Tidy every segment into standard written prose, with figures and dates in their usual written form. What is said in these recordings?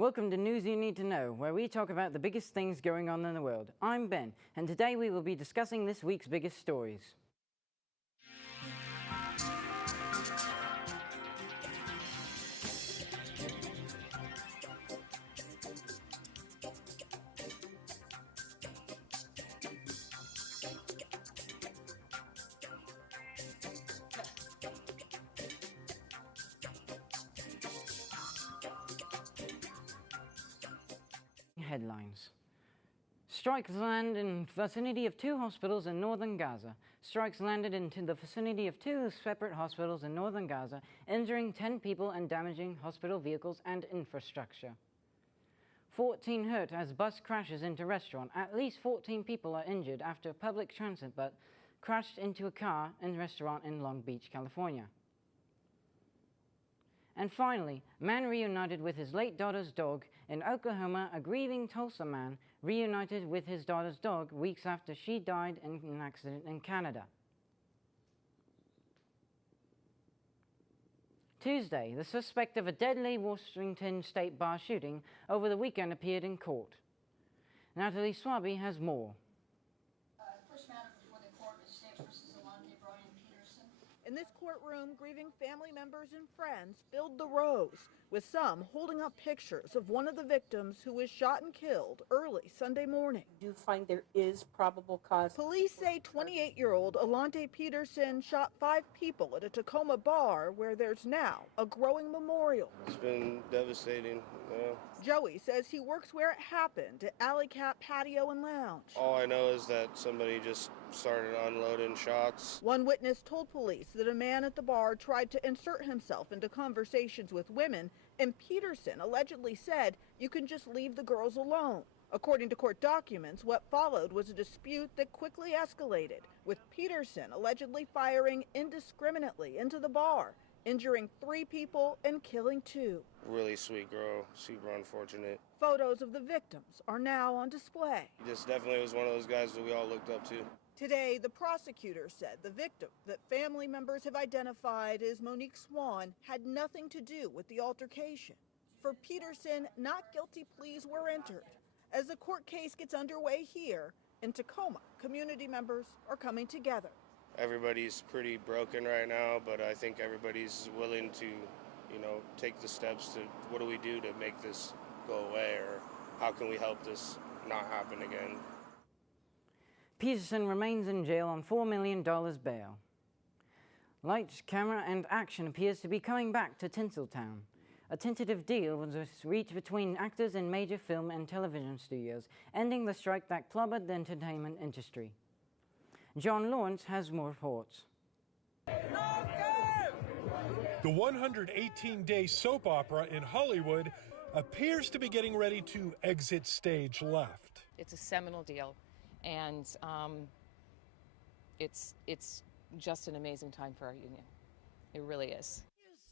Welcome to News You Need to Know, where we talk about the biggest things going on in the world. I'm Ben, and today we will be discussing this week's biggest stories. Headlines. Strikes land in vicinity of two hospitals in northern Gaza. Strikes landed into the vicinity of two separate hospitals in northern Gaza, injuring 10 people and damaging hospital vehicles and infrastructure. 14 hurt as bus crashes into restaurant. At least 14 people are injured after public transit bus crashed into a car in a restaurant in Long Beach, California. And finally, man reunited with his late daughter's dog. In Oklahoma, a grieving Tulsa man reunited with his daughter's dog weeks after she died in an accident in Canada. Tuesday, the suspect of a deadly Washington State bar shooting over the weekend appeared in court. Natalie Swaby has more. First matter before the court is State versus Alante Brian Peterson. In this courtroom, grieving family members and friends filled the rows, with some holding up pictures of one of the victims who was shot and killed early Sunday morning. Do you find there is probable cause? Police say 28-year-old Alante Peterson shot 5 people at a Tacoma bar where there's now a growing memorial. It's been devastating. Joey says he works where it happened at Alley Cat Patio and Lounge. All I know is that somebody just started unloading shots. One witness told police that a man at the bar tried to insert himself into conversations with women, and Peterson allegedly said, "You can just leave the girls alone." According to court documents, what followed was a dispute that quickly escalated, with Peterson allegedly firing indiscriminately into the bar, injuring 3 people and killing 2. Really sweet girl, super unfortunate. Photos of the victims are now on display. He just definitely was one of those guys that we all looked up to. Today, the prosecutor said the victim that family members have identified as Monique Swan had nothing to do with the altercation. For Peterson, not guilty pleas were entered. As the court case gets underway here in Tacoma, community members are coming together. Everybody's pretty broken right now, but I think everybody's willing to, take the steps to what do we do to make this go away, or how can we help this not happen again. Peterson remains in jail on $4 million bail. Lights, camera, and action appears to be coming back to Tinseltown. A tentative deal was reached between actors in major film and television studios, ending the strike that clobbered the entertainment industry. John Lawrence has more reports. The 118-day soap opera in Hollywood appears to be getting ready to exit stage left. It's a seminal deal, and it's just an amazing time for our union. It really is.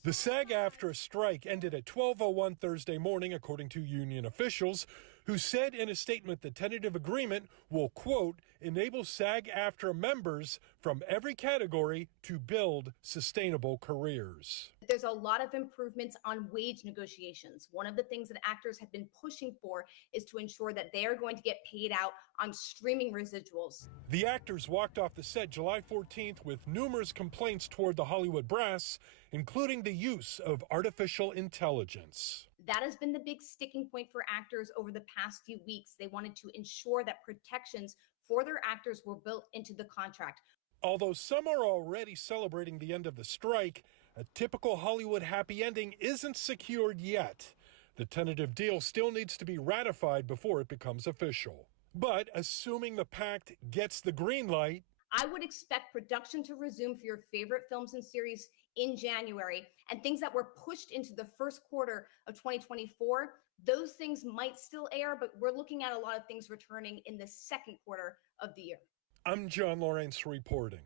The SAG-AFTRA strike ended at 12:01 Thursday morning, according to union officials, who said in a statement the tentative agreement will, quote, enable SAG-AFTRA members from every category to build sustainable careers. There's a lot of improvements on wage negotiations. One of the things that actors have been pushing for is to ensure that they are going to get paid out on streaming residuals. The actors walked off the set July 14th with numerous complaints toward the Hollywood brass, including the use of artificial intelligence. That has been the big sticking point for actors over the past few weeks. They wanted to ensure that protections for their actors were built into the contract. Although some are already celebrating the end of the strike, a typical Hollywood happy ending isn't secured yet. The tentative deal still needs to be ratified before it becomes official. But assuming the pact gets the green light, I would expect production to resume for your favorite films and series in January, and things that were pushed into the first quarter of 2024, those things might still air, but we're looking at a lot of things returning in the second quarter of the year. I'm John Lawrence reporting.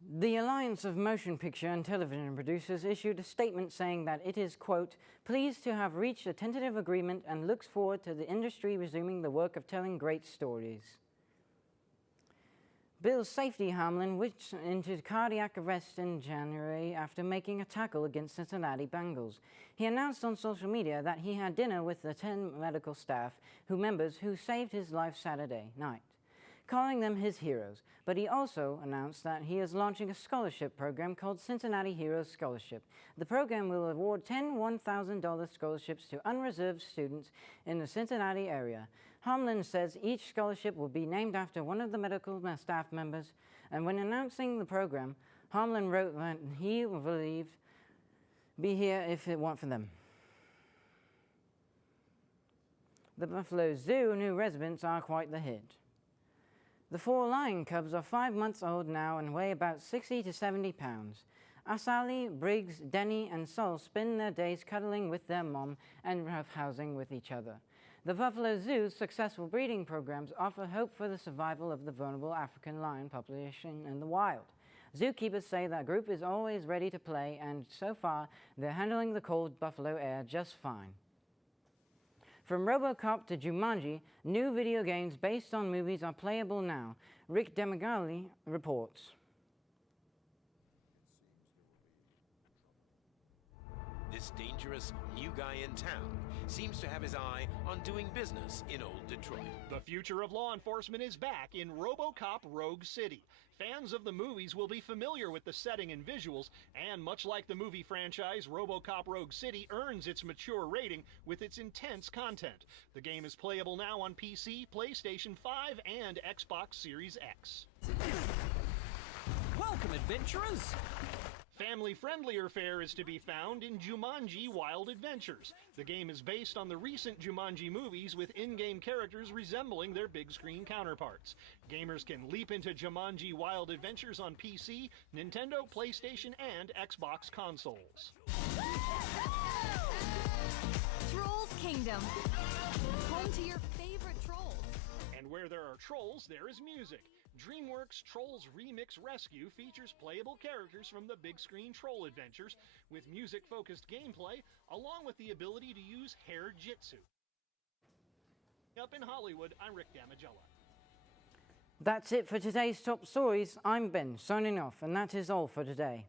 The Alliance of Motion Picture and Television Producers issued a statement saying that it is, quote, pleased to have reached a tentative agreement and looks forward to the industry resuming the work of telling great stories. Bill's safety Hamlin went into cardiac arrest in January after making a tackle against Cincinnati Bengals. He announced on social media that he had dinner with the 10 medical staff members who saved his life Saturday night, calling them his heroes. But he also announced that he is launching a scholarship program called Cincinnati Heroes Scholarship. The program will award 10 $1,000 scholarships to unreserved students in the Cincinnati area. Hamlin says each scholarship will be named after one of the medical staff members, and when announcing the program, Hamlin wrote that he believed be here if it weren't for them. The Buffalo Zoo new residents are quite the hit. The 4 lion cubs are 5 months old now and weigh about 60 to 70 pounds. Asali, Briggs, Denny, and Sol spend their days cuddling with their mom and housing with each other. The Buffalo Zoo's successful breeding programs offer hope for the survival of the vulnerable African lion population in the wild. Zookeepers say that group is always ready to play, and so far, they're handling the cold buffalo air just fine. From RoboCop to Jumanji, new video games based on movies are playable now. Rick Demagali reports. This dangerous new guy in town seems to have his eye on doing business in old Detroit. The future of law enforcement is back in RoboCop Rogue City. Fans of the movies will be familiar with the setting and visuals, and much like the movie franchise, RoboCop Rogue City earns its mature rating with its intense content. The game is playable now on PC, PlayStation 5, and Xbox Series X. Welcome, adventurers! Family-friendlier fare is to be found in Jumanji Wild Adventures. The game is based on the recent Jumanji movies with in-game characters resembling their big-screen counterparts. Gamers can leap into Jumanji Wild Adventures on PC, Nintendo, PlayStation, and Xbox consoles. Trolls Kingdom, home to your favorite trolls. And where there are trolls, there is music. DreamWorks Trolls Remix Rescue features playable characters from the big screen troll adventures with music-focused gameplay, along with the ability to use hair jitsu. Up in Hollywood, I'm Rick Damigella. That's it for today's top stories. I'm Ben, signing off, and that is all for today.